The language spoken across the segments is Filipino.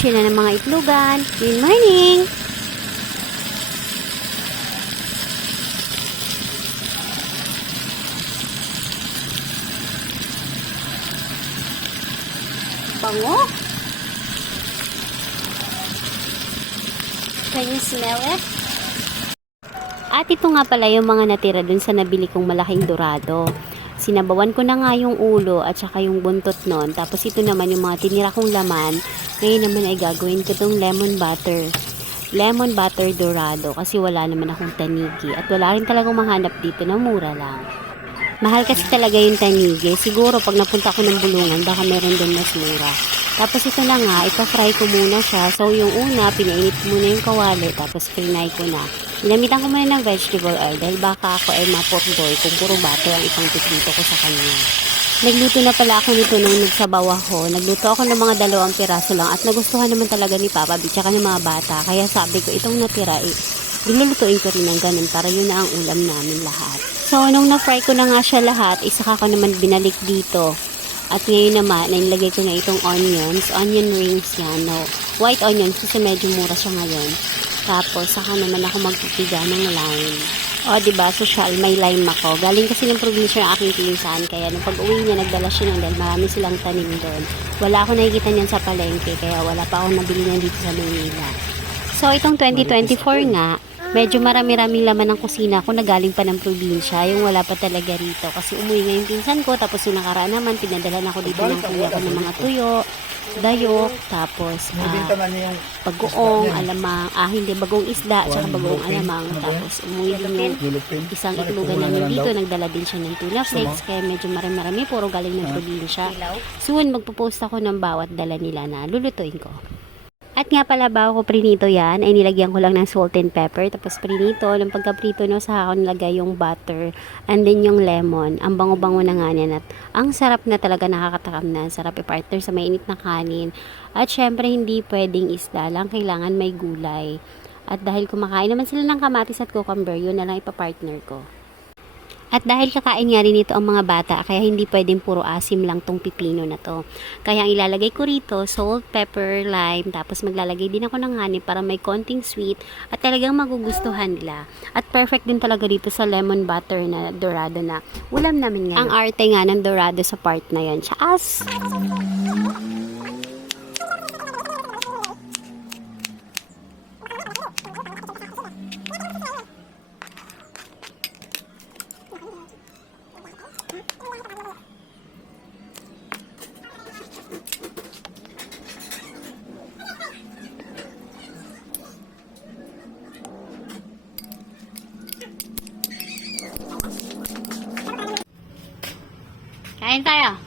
siya na ng mga itlogan. Good morning! Bango? Can you smell it? At ito nga pala yung mga natira dun sa nabili kong malaking dorado. Sinabawan ko na nga yung ulo at saka yung buntot nun. Tapos ito naman yung mga tinira kong laman. Ngayon naman ay gagawin ko tong lemon butter. Lemon butter dorado kasi wala naman akong tanigi. At wala rin talagang mahanap dito na mura lang. Mahal kasi talaga yung tanigi. Siguro pag napunta ko ng bulungan, baka meron doon mas mura. Tapos ito na nga, ipa-fry ko muna siya. So yung una, pinainit muna yung kawali. Tapos frinay ko na. Ginamitan ko muna ng vegetable oil dahil baka ako ay mapurdoy kung puro butter ang ipang piprito ko sa kanya. Nagluto na pala ako nito nung nagsabaw ako. Nagluto ako ng mga 2 piraso lang at nagustuhan naman talaga ni Papa B tsaka ng mga bata. Kaya sabi ko itong natira ilulutuin ko rin ng ganun para yun na ang ulam namin lahat. So nung na-fry ko na nga siya lahat, isaka ko naman binalik dito. At ngayon naman, nailagay ko na itong onions. Onion rings yan. No, white onions kasi medyo mura siya ngayon. Tapos, saka naman ako magpipiga ng lime. O, diba, social, may lime ako. Galing kasi ng probinsya ng aking pinsan. Kaya nung pag-uwi niya, nagdala siya ng dahil marami silang tanim doon. Wala ako nakikita niyan sa palengke. Kaya wala pa ako nabili niyan dito sa Manila. So, itong 2024 nga, medyo marami-raming laman ng kusina ko na galing pa ng probinsya. Yung wala pa talaga rito. Kasi umuwi nga yung pinsan ko. Tapos yung nakaraan naman, pinadala na ako dito ng kuya ko ng mga tuyo, dayok, tapos bagoong alamang, hindi, bagoong isda, at saka bagoong alamang. Tapos umuwi din yung isang itlogan namin dito. Nagdala din siya ng tuna flakes. Kaya medyo marami-rami, puro galing ng probinsya. Soon, magpo-post ako ng bawat dala nila na lulutuin ko. At nga pala bago ko prinito yan, ay nilagyan ko lang ng salt and pepper. Tapos prinito, ng pagka-prito no, saka ako nilagay yung butter and then yung lemon. Ang bango-bango na nga niyan at ang sarap na talaga, nakakatakam na. Sarap i-partner sa mainit na kanin. At syempre hindi pwedeng isda lang, kailangan may gulay. At dahil kumakain naman sila ng kamatis at cucumber, yun na lang ipa-partner ko. At dahil kakain nga rin ito ang mga bata, kaya hindi pwedeng puro asim lang tong pipino na to. Kaya ang ilalagay ko rito, salt, pepper, lime, tapos maglalagay din ako ng honey para may konting sweet at talagang magugustuhan nila. At perfect din talaga dito sa lemon butter na dorado na ulam namin nga. Ang arte nga ng dorado sa part na yan. Tsaas! Kain tayo.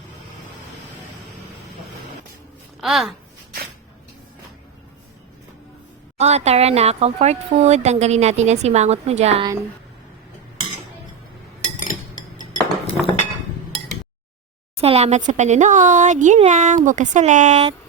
Tara na. Comfort food. Tanggalin natin ang simangot mo dyan. Salamat sa panonood. Yun lang. Bukas ulit.